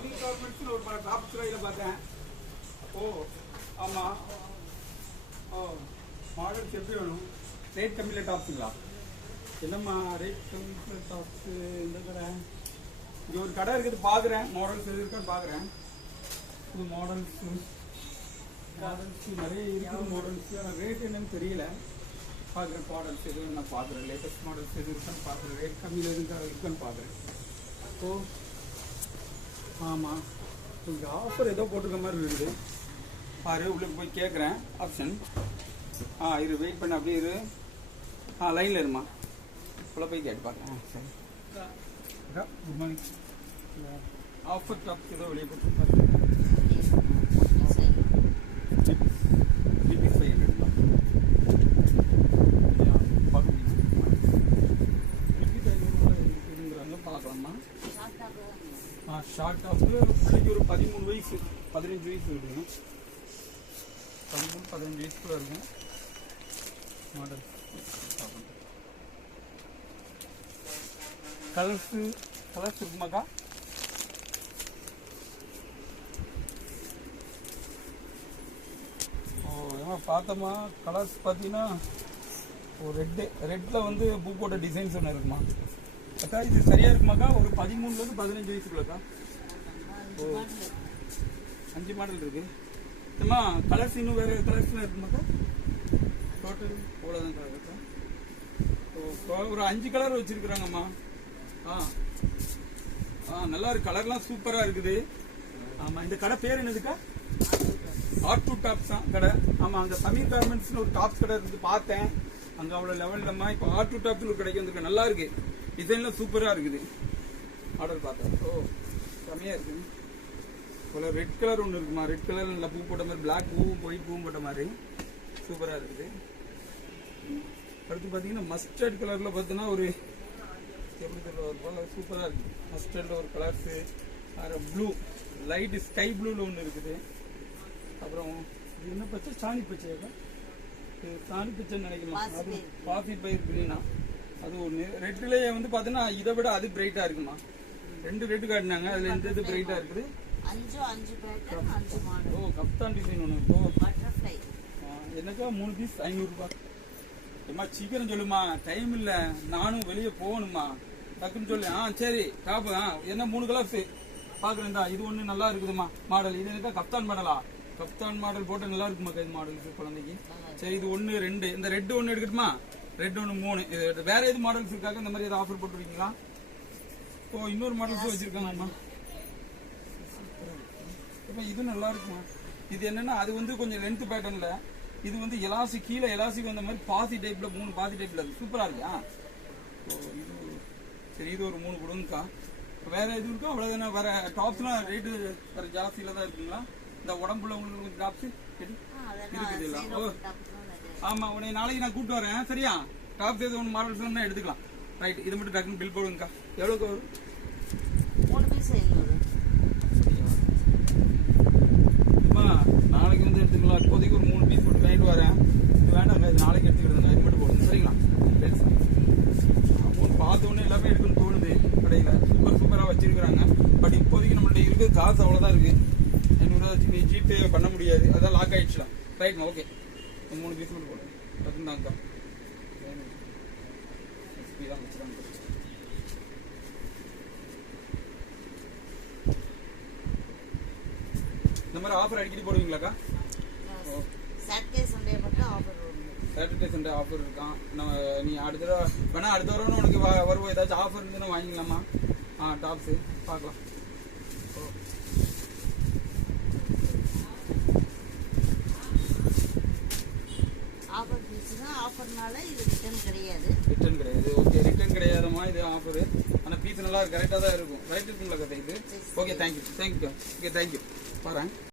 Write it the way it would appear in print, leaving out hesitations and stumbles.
சமீர் கார்மெண்ட்ஸ்னு ஒரு டாப் கடையில் பார்த்தேன். ஓ ஆமாம். ஓ மாடல்ஸ் எப்படி வேணும்? ரேட் கம்மியில் டாப்ஸுங்களா? என்னம்மா ரேட் கம்மியில் டாப்ஸு? இந்த கடை இங்கே ஒரு கடை இருக்குது, பார்க்குறேன். மாடல்ஸ் எது இருக்கான்னு பார்க்குறேன். இது மாடல்ஸு நிறைய இருக்குது. மாடல்ஸு ஆனால் ரேட் என்னன்னு தெரியல. பார்க்குறேன். மாடல்ஸ் எது நான் பார்க்குறேன். லேட்டஸ்ட் மாடல்ஸ் எது இருக்கான்னு பார்க்குறேன். ரேட் கம்மியில் இருக்கான்னு பார்க்குறேன். ஓ ஆமாம், இங்கே ஆஃபர் ஏதோ போட்டிருக்க மாதிரி இருக்குது. பாரு, உள்ளே போய் கேட்குறேன் ஆப்ஷன். இரு, வெயிட் பண்ண, அப்படியே இரு. லைனில் இருமா, உள்ள போய் கேட்டு பார்க்குறேன். சரி, குட் மார்னிங். ஆஃபர் டாப்ஸ் ஏதோ வெளியே போட்டு பாருங்க. பார்க்கலாமா? ஷார்ட் டாப்பு பிள்ளைக்கு ஒரு 13 வயசு 15 வயசு இருக்குங்க. 13-15 வயசுக்குள்ள இருக்கும் மாடல். கலர்ஸ் இருக்குமாக்கா? பார்த்தோமா, கலர்ஸ் பார்த்தீங்கன்னா ஒரு ரெட்டில் வந்து பூ போட்ட டிசைன்ஸ் ஒன்று இருக்குமா அக்கா? இது சரியாக இருக்குமாக்கா? ஒரு 13 to 15 வயசுக்குள்ளக்கா. ஓ 5 மாடல் இருக்கு. அம்மா கலர்ஸ் இன்னும் வேறு கலர்ஸ்லாம் இருக்குமாக்கா? டோட்டல் அவ்வளோதான் கலருக்கா? ஓ ஒரு 5 கலர் வச்சுருக்குறாங்கம்மா. நல்லா இருக்கு. கலர்லாம் சூப்பராக இருக்குது. ஆமாம், இந்த கடை பேர் என்னதுக்கா? R2 டாப்ஸ் தான் கடை. ஆமாம், அங்கே சமீர் கார்மெண்ட்ஸ்னு ஒரு டாப்ஸ் கடை இருந்து பார்த்தேன். அங்கே அவ்வளோ லெவல்லம்மா. இப்போ R2 டாப்ஸ்னு ஒரு கடைக்கு வந்துருக்கு. நல்லா இருக்கு, டிசைன்லாம் சூப்பராக இருக்குது. ஆர்டர் பார்த்தேன். ஓ செம்மையாக இருக்குது. இவ்வளோ ரெட் கலர் ஒன்று இருக்குமா? ரெட் கலர் நல்லா பூ போட்ட மாதிரி, பிளாக் பூவும் ஒயிட் பூவும் போட்ட மாதிரி சூப்பராக இருக்குது. அடுத்து பார்த்தீங்கன்னா மஸ்டர்ட் கலரில் பார்த்தீங்கன்னா ஒரு எப்படி சொல்ல சூப்பராக இருக்குது. மஸ்டர்டில் ஒரு கலர்ஸு, ப்ளூ லைட்டு ஸ்கை ப்ளூவில் ஒன்று இருக்குது. அப்புறம் இது என்ன பச்சை? சாணி பச்சையா? சாணி பச்சைன்னு நினைக்கலாம். அது காஃபி பயிர் கிரீனா அது ஒன்று. ரெட்டுலேயே வந்து பார்த்தீங்கன்னா இதை விட அது பிரைட்டாக இருக்குமா. 2 ரெட்டு காட்டினாங்க, அதில் எந்த இது பிரைட்டாக இருக்குது. ஓ கப்தான் டிசைன் ஒன்று இருக்கும். என்னக்கா 3 பீஸ் 500 ரூபாய்? ஏம்மா சீக்கிரம் சொல்லுமா, டைம் இல்லை, நானும் வெளியே போகணுமா. டக்குன்னு சொல்லு. சரி டாப்பு. என்ன 3 கலர்ஸ் பார்க்குறேன்டா. இது ஒன்று நல்லா இருக்குதுமா மாடல். இது என்னக்கா கப்தான் மாடலா? கப்தான் மாடல் போட்டு நல்லா இருக்குமாக்கா இது மாடல்ஸ் குழந்தைக்கு. சரி, இது 1 2. இந்த ரெட்டு ஒன்று எடுக்கட்டுமா? ரெட் ஒன்று 3. இது வேற எது மாடல்ஸ் இருக்காங்க? இந்த மாதிரி ஏதாவது ஆஃபர் போட்டுருக்கீங்களா? ஓ இன்னொரு மாடல்ஸும் வச்சிருக்காங்கம்மா. இப்போ இது நல்லா இருக்குமா? இது என்னன்னா அது வந்து கொஞ்சம் லென்த் பேட்டர்ன்ல, இது வந்து எலாஸ்டிக், கீழே எலாஸ்டிக் வந்த மாதிரி பாசி டைப்ல 3 பாசி டைப்ல அது சூப்பரா இருக்கா? இது சரி, இது ஒரு 3 கொடுங்கக்கா. வேற எதுவும் இருக்கா? அவ்வளோதானே. வேற டாப்ஸ்லாம் ரேட்டு வேற ஜாஸ்தியில தான் இருக்குங்களா? இந்த உடம்புல உங்களுக்கு கொஞ்சம் டாப்ஸ் இருக்குதுல்ல? ஓ ஆமாம், உன்னை நாளைக்கு நான் கூப்பிட்டு வரேன். சரியா? டாப்ஸ் எது ஒன்று மாடல்ஸ் எடுத்துக்கலாம். ரைட், இது மட்டும் டக்குன்னு பில் போடுங்கக்கா. எவ்வளோக்கு வரும்? 3 பீஸ் 500. அம்மா நாளைக்கு வந்து எடுத்துக்கலாம். இப்போதைக்கு ஒரு 3 பீஸ் போட்டு வாங்கிட்டு வரேன். இது வேண்டாங்க, இது நாளைக்கு எடுத்துக்கிடுதுங்க. இது மட்டும் போடுங்க. சரிங்களா? அமௌண்ட் பார்த்தோன்னே எல்லாமே எடுக்கணும்னு தோணுது. கடையில் சூப்பராக வச்சிருக்கிறாங்க. பட் இப்போதைக்கு நம்மள்ட்ட இருக்குது காசு அவ்வளோதான் இருக்குது. 500 வச்சு நீ ஜிபே பண்ண முடியாது, அதான் லாக் ஆகிடுச்சுலாம். ரைட்மா, ஓகே. 3 பீஸ் மட்டும் போடுங்க. டக்குன்னு தான்க்கா தான் வச்சுருக்காங்க. இந்த மாதிரி ஆஃபர் அடிக்கடி போடுவீங்களாக்கா? சாட்டர்டே சண்டே மட்டும் ஆஃபர் வரும். சாட்டர்டே சண்டே ஆஃபர் இருக்கான். நம்ம நீ அடுத்த வாரம் உனக்கு வருவோம். ஏதாச்சும் ஆஃபர் இருந்துன்னா வாங்கிக்கலாமா? டாப்ஸு பார்க்கலாம். ஆஃபர் பீஸ்னா ஆஃபர்னால இது ரிட்டர்ன் கிடையாது. ஓகே, ரிட்டர்ன் கிடையாதுமா இது ஆஃபர். ஆனால் பீஸ் நல்லா கரெக்டாக தான் இருக்கும். ரைட் இருக்குங்களா கதை இது? Okay, thank you. Okay, thank you. பாருங்க.